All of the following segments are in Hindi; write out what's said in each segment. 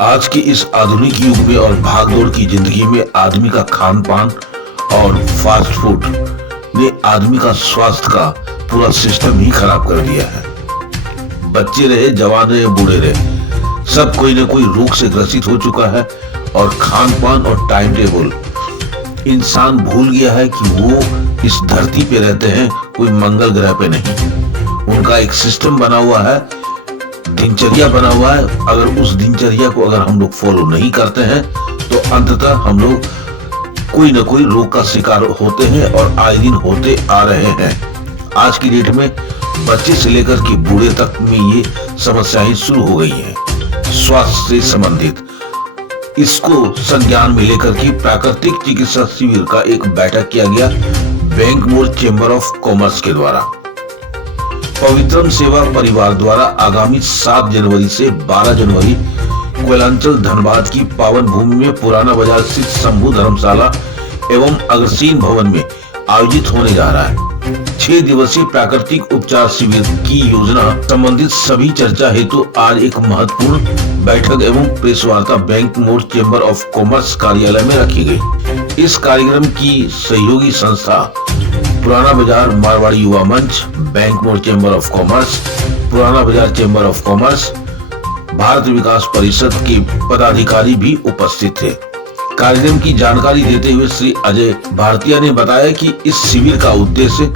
आज के इस आधुनिक युग में और भागदौड़ की जिंदगी में आदमी का खान पान और फास्ट फूड ने आदमी का स्वास्थ्य का पूरा सिस्टम ही खराब कर दिया है। बच्चे रहे, जवान रहे, बूढ़े रहे, सब कोई ना कोई रोग से ग्रसित हो चुका है और खान पान और टाइम टेबल इंसान भूल गया है कि वो इस धरती पे रहते हैं, कोई मंगल ग्रह पे नहीं। उनका एक सिस्टम बना हुआ है, दिनचर्या बना हुआ है। अगर उस दिनचर्या को अगर हम लोग फॉलो नहीं करते हैं तो अंततः हम लोग कोई ना कोई रोग का शिकार होते हैं और आए दिन होते आ रहे हैं। आज की डेट में बच्चे से लेकर के बूढ़े तक में ये समस्याएं शुरू हो गई हैं स्वास्थ्य से संबंधित। इसको संज्ञान में लेकर के प्राकृतिक चिकित्सा शिविर का एक बैठक किया गया बैंक मोड़ चेंबर ऑफ कॉमर्स के द्वारा। पवित्रम सेवा परिवार द्वारा आगामी 7 जनवरी से 12 जनवरी कोयलांचल धनबाद की पावन भूमि में पुराना बाजार स्थित शंभू धर्मशाला एवं अग्रसेन भवन में आयोजित होने जा रहा है 6 दिवसीय प्राकृतिक उपचार शिविर की योजना संबंधित सभी चर्चा हेतु आज एक महत्वपूर्ण बैठक एवं प्रेस वार्ता बैंक मोड़ चेंबर ऑफ कॉमर्स कार्यालय में रखी गई। इस कार्यक्रम की सहयोगी संस्था पुराना बाजार मारवाड़ी युवा मंच, बैंक मोड़ चेंबर ऑफ कॉमर्स, पुराना बाजार चेंबर ऑफ कॉमर्स, भारत विकास परिषद के पदाधिकारी भी उपस्थित थे। कार्यक्रम की जानकारी देते हुए श्री अजय भारतीय ने बताया कि इस शिविर का उद्देश्य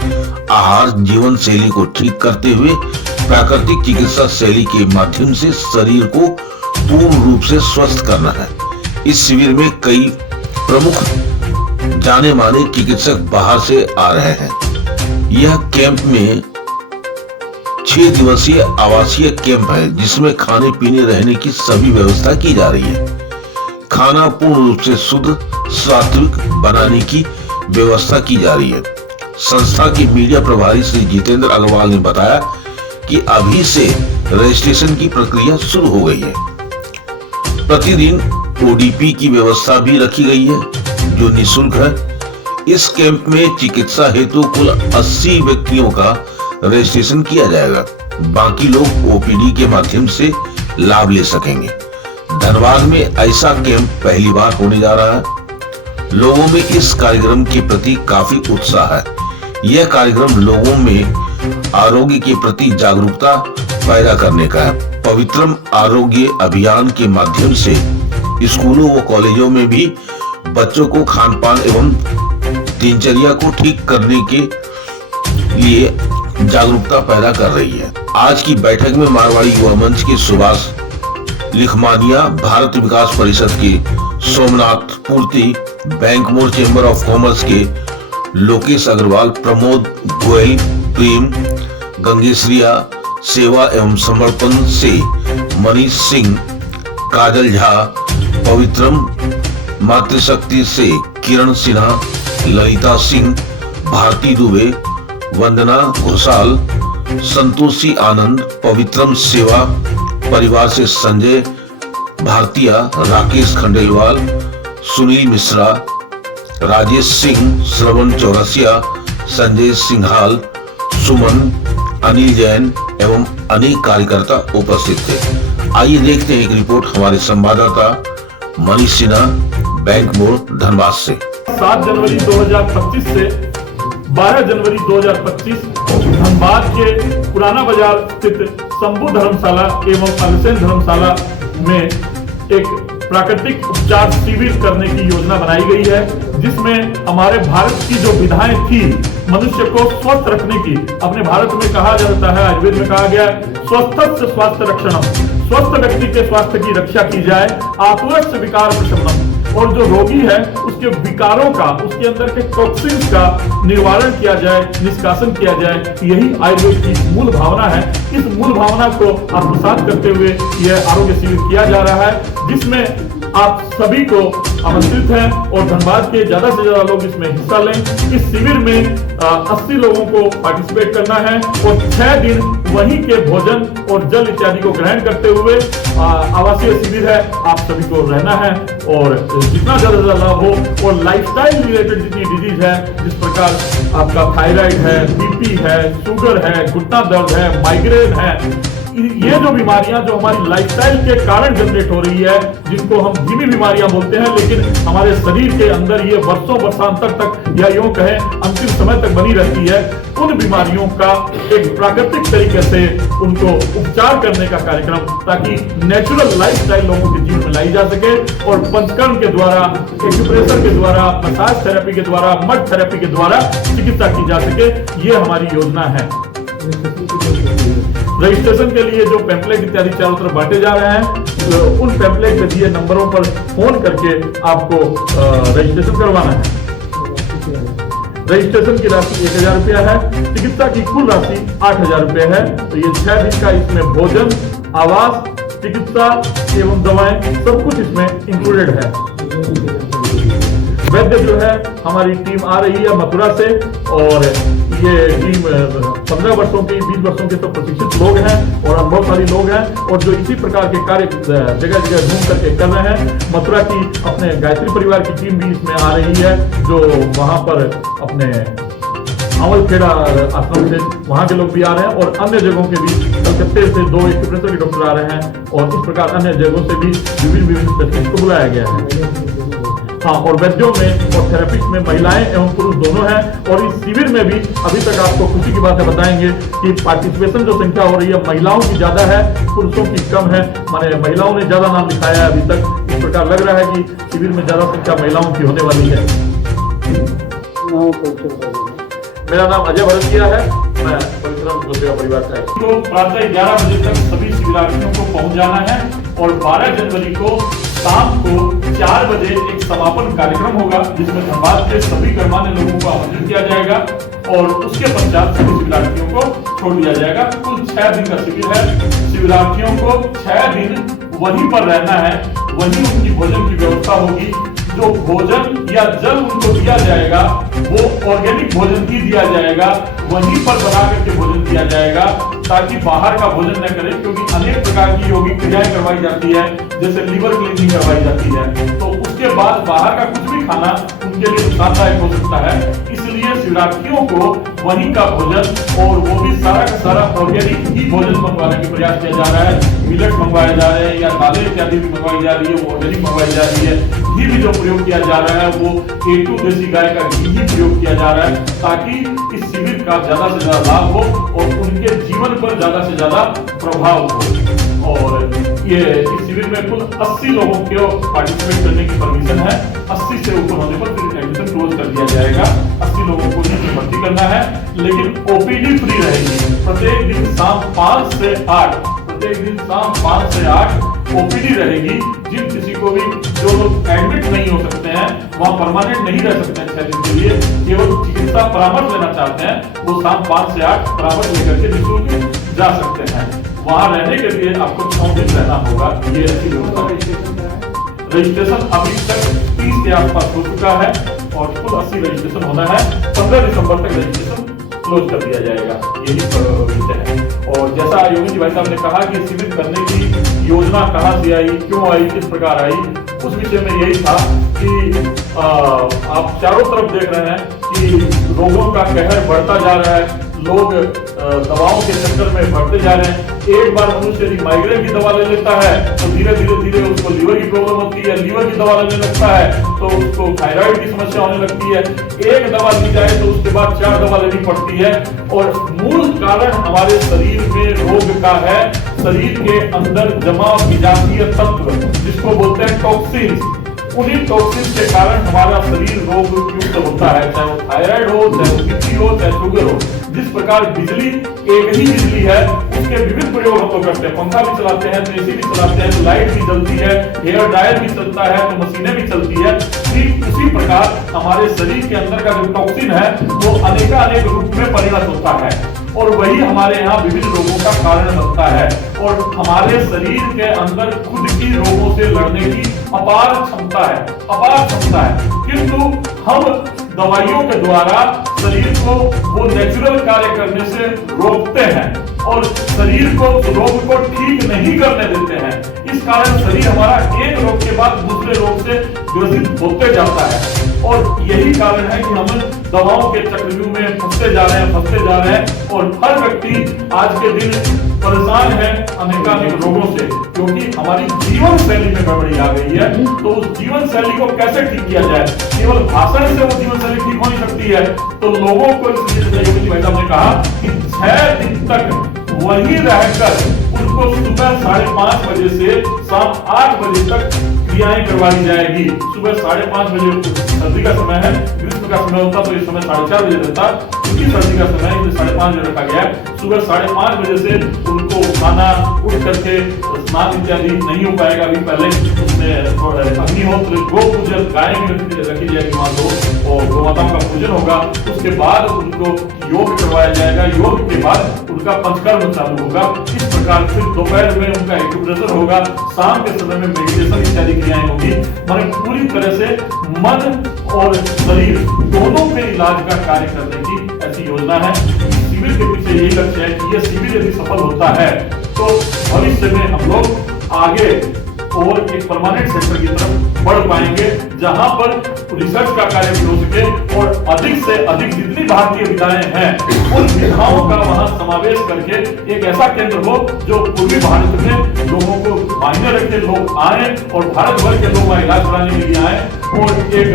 आहार जीवन शैली को ठीक करते हुए प्राकृतिक चिकित्सा शैली के माध्यम से शरीर को पूर्ण रूप से स्वस्थ करना है। इस शिविर में कई प्रमुख जाने माने चिकित्सक बाहर से आ रहे हैं। यह कैंप में 6 दिवसीय आवासीय कैंप है जिसमें खाने पीने रहने की सभी व्यवस्था की जा रही है। खाना पूर्ण रूप से शुद्ध सात्विक बनाने की व्यवस्था की जा रही है। संस्था के मीडिया प्रभारी श्री जितेंद्र अग्रवाल ने बताया कि अभी से रजिस्ट्रेशन की प्रक्रिया शुरू हो गई है। प्रतिदिन ओडीपी की व्यवस्था भी रखी गई है जो निःशुल्क है। इस कैंप में चिकित्सा हेतु कुल 80 व्यक्तियों का रजिस्ट्रेशन किया जाएगा। बाकी लोग ओपीडी के माध्यम से लाभ ले सकेंगे। धनबाद में ऐसा कैंप पहली बार होने जा रहा है। लोगों में इस कार्यक्रम के प्रति काफी उत्साह है। यह कार्यक्रम लोगों में आरोग्य के प्रति जागरूकता पैदा करने का है। पवित्रम आरोग्य अभियान के माध्यम से स्कूलों व कॉलेजों में भी बच्चों को खान पान एवं दिनचर्या को ठीक करने के लिए जागरूकता पैदा कर रही है। आज की बैठक में मारवाड़ी युवा मंच के सुभाष लिखमानिया, भारत विकास परिषद के सोमनाथ पूर्ति, बैंक मोड़ चेंबर ऑफ कॉमर्स के लोकेश अग्रवाल, प्रमोद गोयल, प्रेम गंगेश्वरिया, सेवा एवं समर्पण से मनीष सिंह, काजल झा, पवित्रम मातृशक्ति से किरण सिन्हा, ललिता सिंह, भारती दुबे, वंदना घोषाल, संतोषी आनंद, पवित्रम सेवा परिवार से संजय भारतीय, राकेश खंडेलवाल, सुनील मिश्रा, राजेश सिंह, श्रवण चौरसिया, संजय सिंघाल, सुमन, अनिल जैन एवं अनेक कार्यकर्ता उपस्थित थे। आइए देखते हैं एक रिपोर्ट हमारे संवाददाता मनीष सिन्हा, बैंक मोड़ धनबाद से। 7 जनवरी 2025 से 12 जनवरी 2025 धनबाद के पुराना बाजार स्थित शंभू धर्मशाला एवं अग्रसेन धर्मशाला में एक प्राकृतिक उपचार शिविर करने की योजना बनाई गई है, जिसमें हमारे भारत की जो विधाएं थी मनुष्य को स्वस्थ रखने की, अपने भारत में कहा जाता है, आयुर्वेद में कहा गया है, स्वस्थ से स्वास्थ्य रक्षणम, स्वस्थ व्यक्ति के स्वास्थ्य की रक्षा की जाए, आतुरस्य विकार प्रशमनम, और जो रोगी है उसके विकारों का, उसके अंदर के टॉक्सिन्स का निवारण किया जाए, निष्कासन किया जाए। यही आयुर्वेद की मूल भावना है। इस मूल भावना को आत्मसात करते हुए यह आरोग्य शिविर किया जा रहा है, जिसमें आप सभी को आमंत्रित हैं और धनबाद के ज्यादा से ज्यादा लोग इसमें हिस्सा लें। इस शिविर में 80 लोगों को पार्टिसिपेट करना है और 6 दिन वहीं के भोजन और जल इत्यादि को ग्रहण करते हुए आवासीय शिविर है, आप सभी को रहना है और जितना ज्यादा लाभ हो। और लाइफस्टाइल रिलेटेड जितनी डिजीज है, जिस प्रकार आपका थायराइड है, बीपी है, शुगर है, घुटना दर्द है, माइग्रेन है, ये जो बीमारियां जो हमारी लाइफस्टाइल के कारण जनरेट हो रही है, जिनको हम धीमी बीमारियां बोलते हैं, लेकिन हमारे शरीर के अंदर ये वर्षों वर्षांतर तक या यूं कहें अंतिम समय तक बनी रहती है, उन बीमारियों का एक प्राकृतिक तरीके से उनको उपचार करने का कार्यक्रम, ताकि नेचुरल लाइफस्टाइल लोगों के जीवन में लाई जा सके और पंचकर्म के द्वारा, एक्यूप्रेशर के द्वारा, मसाज थेरेपी के द्वारा, मड थेरेपी के द्वारा चिकित्सा की जा सके, ये हमारी योजना है। रजिस्ट्रेशन के लिए जो पैम्पलेट इत्यादि चारों तरफ बांटे जा रहे हैं, उन पैम्पलेट पे दिए नंबरों पर फोन करके आपको रजिस्ट्रेशन करवाना है। रजिस्ट्रेशन की राशि 1000 रुपया है। चिकित्सा की कुल राशि 8000 रुपये है। तो ये 6 दिन का इसमें भोजन, आवास, चिकित्सा एवं दवाएं सब कुछ इसमें इंक्लूडेड है। वैद्य जो है हमारी टीम आ रही है मथुरा से, और ये टीम 15 वर्षों की, 20 वर्षों के तो प्रशिक्षित लोग हैं और अनुभवशाली लोग हैं, और जो इसी प्रकार के कार्य जगह जगह घूम करके कर रहे हैं। मथुरा की अपने गायत्री परिवार की टीम भी इसमें आ रही है, जो वहां पर अपने अमलखेड़ा आश्रम से वहां के लोग भी आ रहे हैं, और अन्य जगहों के भी कलकत्ते से 2 एक्यूप्रेशर के डॉक्टर आ रहे हैं, और इस प्रकार अन्य जगहों से भी विभिन्न स्पेशलिस्ट को बुलाया गया है। हाँ, और वैद्यों में और थेरेपिस्ट में महिलाएं एवं पुरुष दोनों हैं। और इस शिविर में भी अभी तक आपको खुशी की बात है बताएंगे कि पार्टिसिपेशन जो संख्या हो रही है, महिलाओं की ज्यादा है, पुरुषों की कम है। माने महिलाओं ने ज्यादा नाम लिखाया है अभी तक। इस प्रकार लग रहा है कि शिविर में ज्यादा संख्या महिलाओं की होने वाली है। मेरा नाम अजय भरतिया है, मैं पवित्र परिवार का। तो प्रातः 11 बजे तक सभी शिविरार्थियों को पहुंच जाना है, और 12 जनवरी को शाम को 4 बजे एक समापन कार्यक्रम होगा, जिसमें धनबाद के सभी गणमान्य लोगों को आमंत्रित किया जाएगा, और उसके पश्चात सभी शिविरार्थियों को छोड़ दिया जाएगा। कुल 6 दिन का शिविर है। शिविरार्थियों को 6 दिन वहीं पर रहना है, वहीं उनकी भोजन की व्यवस्था होगी। जो भोजन या जल उनको दिया जाएगा वो ऑर्गेनिक भोजन ही दिया जाएगा, वहीं पर बना करके भोजन दिया जाएगा, ताकि बाहर का भोजन न करें, क्योंकि अनेक प्रकार की योगिक क्रियाएं करवाई जाती है, जैसे लीवर क्लीनिंग करवाई जाती है। तो उसके बाद बाहर का कुछ भी खाना उनके लिए नुकसानदायक हो सकता है। इसलिए शिविरार्थियों को वहीं का भोजन, और वो भी सारा का सारा ऑर्गेनिक ही भोजन मंगवाने का प्रयास किया जा रहा है। मिलेट मंगवाए जा रहे हैं, या दालें इत्यादि भी मंगवाई जा रही है, वो ऑर्गेनिक मंगवाई जा रही है। घी भी जो प्रयोग किया जा रहा है वो A2 देसी गाय का घी ही प्रयोग किया जा रहा है, ताकि इस शिविर का ज्यादा से ज्यादा लाभ हो और उनके जीवन पर ज्यादा से ज्यादा प्रभाव हो। और ये इस शिविर में कुल 80 लोगों को पार्टिसिपेट करने की परमिशन है। 80 से ऊपर होने पर फिर एडमिशन क्लोज कर दिया जाएगा। 80 लोगों को ही भर्ती करना है, लेकिन OPD फ्री रहेगी। प्रत्येक दिन शाम 5 से 8 OPD रहेगी। जिन किसी को भी, जो लोग एडमिट नहीं हो सकते हैं, वहाँ परमानेंट नहीं रह सकते हैं 6 दिन के लिए, केवल चिकित्सा परामर्श लेना चाहते हैं, वो शाम 5 से 8 परामर्श लेकर के निःशुल्क जा सकते हैं। वहाँ रहने के लिए आपको 9 दिन रहना होगा। ये ऐसी व्यवस्था। रजिस्ट्रेशन अभी तक 30 के आसपास हो चुका है, और कुल 80 रजिस्ट्रेशन होना है। 15 दिसंबर तक रजिस्ट्रेशन क्लोज कर दिया जाएगा। यही विषय है। और जैसा योगी जी भाई साहब ने कहा कि शिविर करने की योजना कहाँ से आई, क्यों आई, किस प्रकार आई, उस विषय में यही था कि आप चारों तरफ देख रहे हैं कि रोगों का कहर बढ़ता जा रहा है। लोग दवाओं के चक्कर में बढ़ते जा रहे हैं। एक बार मनुष्य यदि माइग्रेन की दवा ले लेता है तो धीरे धीरे उसको लीवर की प्रॉब्लम होती है। लीवर की दवा लेने लगता है तो उसको थायराइड की समस्या होने लगती है। एक दवा ली जाए तो उसके बाद 4 दवा लेनी पड़ती है। और मूल कारण हमारे शरीर में रोग का है, शरीर के अंदर जमा विजातीय तत्व, जिसको बोलते हैं टॉक्सिन्स। उन्हीं टॉक्सिन के कारण हमारा शरीर रोग युक्त होता है, चाहे वो थायराइड हो, चाहे वो बीपी हो, चाहे शुगर हो। जिस प्रकार बिजली एक ही बिजली है, उसके विभिन्न प्रयोग हम लोग करते हैं। पंखा भी चलाते हैं, एसी भी चलाते हैं, तो लाइट भी जलती है, हेयर ड्रायर भी चलता है, तो मशीनें भी चलती है। ठीक उसी प्रकार हमारे शरीर के अंदर का जो टॉक्सिन है वो अनेक रूप में परिणत होता है, और वही हमारे यहाँ विभिन्न रोगों का कारण बनता है। और हमारे शरीर के अंदर खुद की रोगों से लड़ने की अपार क्षमता है, किंतु हम दवाइयों के द्वारा शरीर को वो नेचुरल कार्य करने से रोकते हैं, और शरीर को रोग को ठीक नहीं करने देते हैं। इस कारण शरीर हमारा एक रोग के बाद दूसरे रोग से ग्रसित होते जाता है। और यही कारण है कि हम दवाओं के चक्रव्यूह में फंसते जा रहे हैं। और हर व्यक्ति आज के दिन परेशान है अनेकानेक रोगों से, क्योंकि हमारी जीवन शैली में गड़बड़ी आ गई है। तो उस जीवन शैली को कैसे ठीक किया जाए? केवल भाषण से वो जीवन शैली ठीक हो नहीं सकती है। तो लोगों को इसलिए योगी भाई साहब ने कहा कि 6 दिन तक वहीं रहकर उनको सुबह 5:30 बजे से शाम 8 बजे तक क्रियाएं करवाई जाएगी। सुबह 5:30 बजे सर्दी का समय है, ग्रीष्म का समय होता तो इस समय 4:30 बजे रहता, क्योंकि सर्दी का समय इसलिए 5:30 बजे रखा गया है। सुबह 5:30 बजे से उनको उठाना, उठ करके स्नान इत्यादि नहीं हो पाएगा। अभी पहले उसमें अग्निहोत्र, गो पूजन, गाय की रखी जाएगी वहां और गौ माताओं का पूजन होगा। उसके बाद उनको योग करवाया जाएगा। योग के बाद उनका पंचकर्म चालू होगा। इस प्रकार से दोपहर में उनका एक्यूप्रेशर होगा, शाम के समय में मेडिटेशन इत्यादि क्रियाएं होगी। माने पूरी तरह से मन और शरीर दोनों के इलाज का कार्य करने की ऐसी योजना है। शिविर के पीछे यही लक्ष्य है कि यह शिविर यदि सफल होता है तो भविष्य में हम लोग आगे और एक परमानेंट सेक्टर की तरफ बढ़ पाएंगे, जहां पर रिसर्च का कार्य भी हो सके और अधिक से अधिक जितनी भारतीय विधाएं हैं उन विधाओं का वहां समावेश करके एक ऐसा केंद्र हो जो पूर्वी भारत में लोगों को मायने रखे, लोग आए और भारत भर के लोग इलाज कराने के लिए आए और एक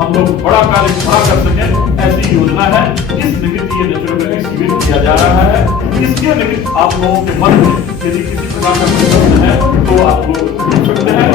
हम लोग बड़ा कार्य खड़ा कर सके, ऐसी योजना है। इस निमित्त ये नेचुरोपैथी शिविर किया जा रहा है। इसके निमित्त आप लोगों के मन में यदि किसी प्रकार का प्रश्न है तो आप लोग पूछ सकते हैं।